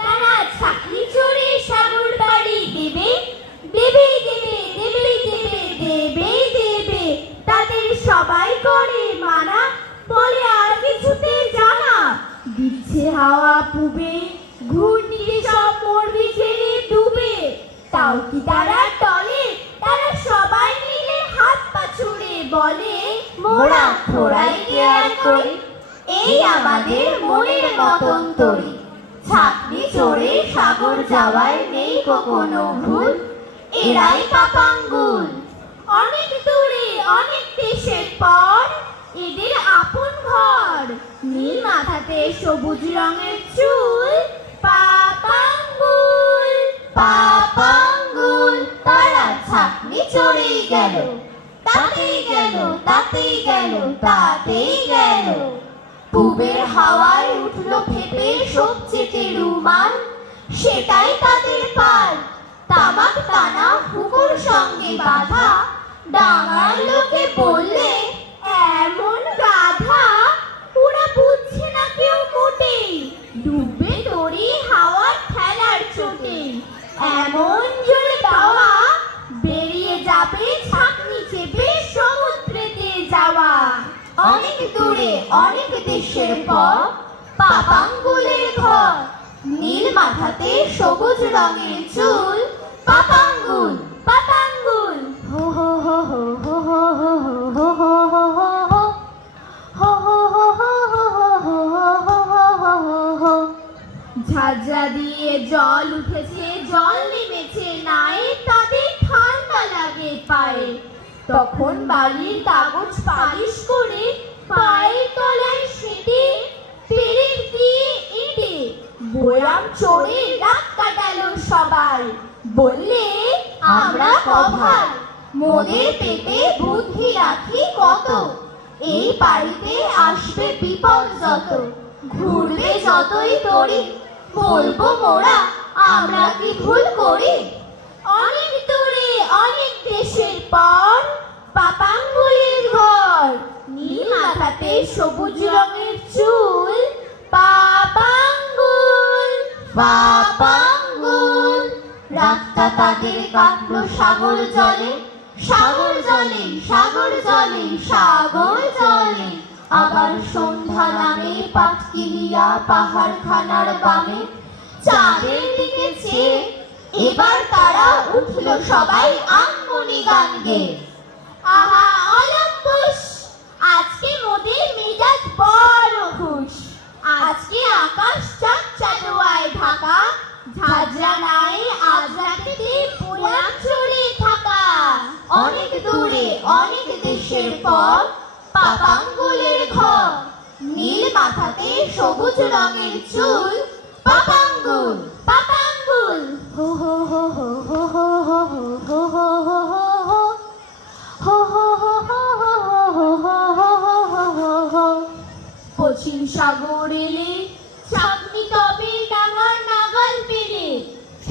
তারা চাকরি চড়ে সাগর বাড়ি দেবে দেবে দেবে দেবে দেবে দেবে দেবে তাদের সবাই করে মানা, বলে আর কিছুতে জানা। দিচ্ছে হাওয়া পুবে, ঘূর্ণিতে সব মরবি ছেড়ে ডুবে। তাও কি তারা টলে? তারা সবাই মিলে হাত পা ছুড়ে বলে, মোরা থোড়াই কেয়ার করি, এই আমাদের মনের মতন তরি। ছাকনি চড়ে সাগর যাওয়ায় নেই কোনো ভুল, এরাই পাপাঙ্গুল। অনেক দূরে অনেক দেশের পর এদের আপন ঘর, নীল মাথাতে সবুজ রঙের চুল। পাপাঙ্গুল পাপাঙ্গুল তারা ছাকনি চড়েই গেল, তাতেই গেল তাতেই গেল তাতেই গেল। পূবের হাওয়ায় উঠলো ফেপে সবচেয়ে রুমাল, সেটাই তাদের পাল। তামাক টানা হুকুর সঙ্গে বাঁধা, ডাঙার লোকে বললে এমন গাধা। ওরা বুঝছে না কেউ মোটেই, ডুববে দড়ি হাওয়ার ঠেলার চোটে। এমন জোরে দাওয়া, বেরিয়ে যাবে ছাকনি চেপে সমুদ্রেতে যাওয়া। অনেক দূরে অনেক দেশের পর পাপাঙ্গুলের ঘর, নীল মাথাতে সবুজ রঙের চুল। পাপাঙ্গুল পাপাঙ্গুল হো হো হো হো হো হো হো হো হো হো। ঝাঁঝরা দিয়ে জল উঠেছে জল নেমেছে নাই, তাদের ঠান্ডা লাগে পায়ে। তখন বালির কাগজ পালিশ করে পায়ের তলায় সেটে, পেরেক দিয়ে এঁটে বয়াম চড়ে রাত কাটালো সবাই। বললে আমরা কভার, মোদের পেটে বুদ্ধি রাখি কত। এই বাড়িতে আসবে বিপদ যত, ঘুরবে যতই তরি। বলবো মোরা আমরা কি ভুল করি? অনেক দূরে অনেক দেশের পর পাপাঙ্গুলের ঘর, নীল মাথাতে সবুজ রঙের চুল। পাপাঙ্গুল পাপাঙ্গুল রাতটা তাদের কাটলো সাগর জলে, সাগর জলে সাগর জলে সাগর জলে। আবার সন্ধ্যা নামে পাটকিলিয়া পাহাড় খানার বামে, চাঁদের দিকে চেয়ে এবার তারা উঠলো সবাই আনমনি গান গেয়ে। আহা অলম্বুস, আজকে মোদের মেজাজ বড় খুশ। আজকে আকাশ চাঁদ চাঁদোয়ায় ঢাকা, ঝাঁঝরা নাই আজ রাতেতে পোড়াম চড়ে থাকা। অনেক দূরে অনেক দেশের পর পাপাঙ্গুলের ঘর, নীল মাথাতে সবুজ রঙের চুল। পাপাঙ্গুল পাপাঙ্গুল হো হো হো হো হো হো হো হো হো হো। পশ্চিম সাগর এলে ছাকনি তবে ডাঙার নাগাল পেলে,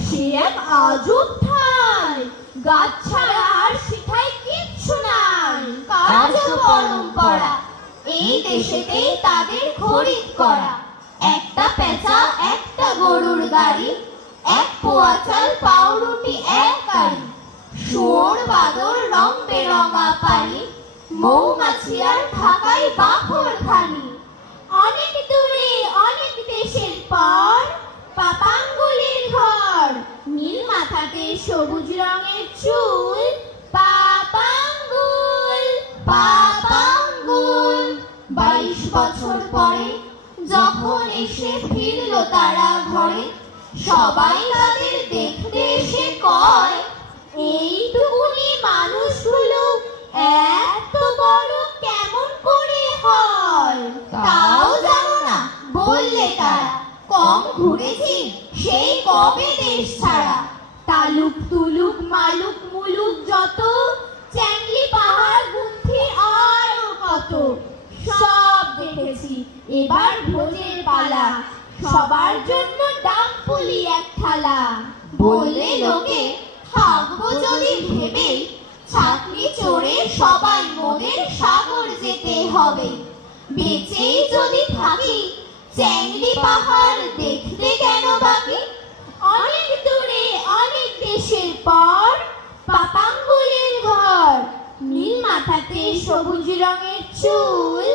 সে এক আজব ঠাই। গাছ ছাড়া আর সেথায় কিচ্ছু নাই, কাজ পরম্পরা এই দেশেতেই তাদের খরিদ করা। একটা পেঁচা একটা গরুর গাড়ি, এক পোয়া চাল পাউরুটি এক গাড়ি। শুয়োর বাদর রং বেরঙা পানি, মৌমাছি আর ঢাকাই বাখর খানি। অনেক দূরে অনেক দেশের পর পাপাঙ্গুলের ঘর, নীল মাথাতে সবুজ রঙের চুল। পাপাঙ্গুল পাপাঙ্গুল 22 বছর পরে যখন এসে ফিরল তারা ঘরে, সবাই তাদের দেখতে এসে কয়, এইটুকুনি মানুষগুলো এত বড় কেমন করে হয়? তাও জানো না, বললে তারা, কম ঘুরেছি সেই কবে দেশ ছাড়া। তালুক তুলুক মালুক মুলুক যত, চ্যাংলি পাহাড় গুনতি আরো কত। সব দেখেছি, এবার ভোজের পালা, সবার জন্য ডাক পুলি এক থালা। বললে লোকে থাকবো যদি ভেবে, ছাকনি চড়ে সবাই মোদের সাগর যেতে হবে। বেঁচেই যদি থাকি চ্যাংড়ি পাহাড় দেখতে কেন বাকি? অনেক দূরে অনেক দেশের পর পাপাঙ্গুলের ঘর, নীল মাথাতে সবুজ রঙের চুল,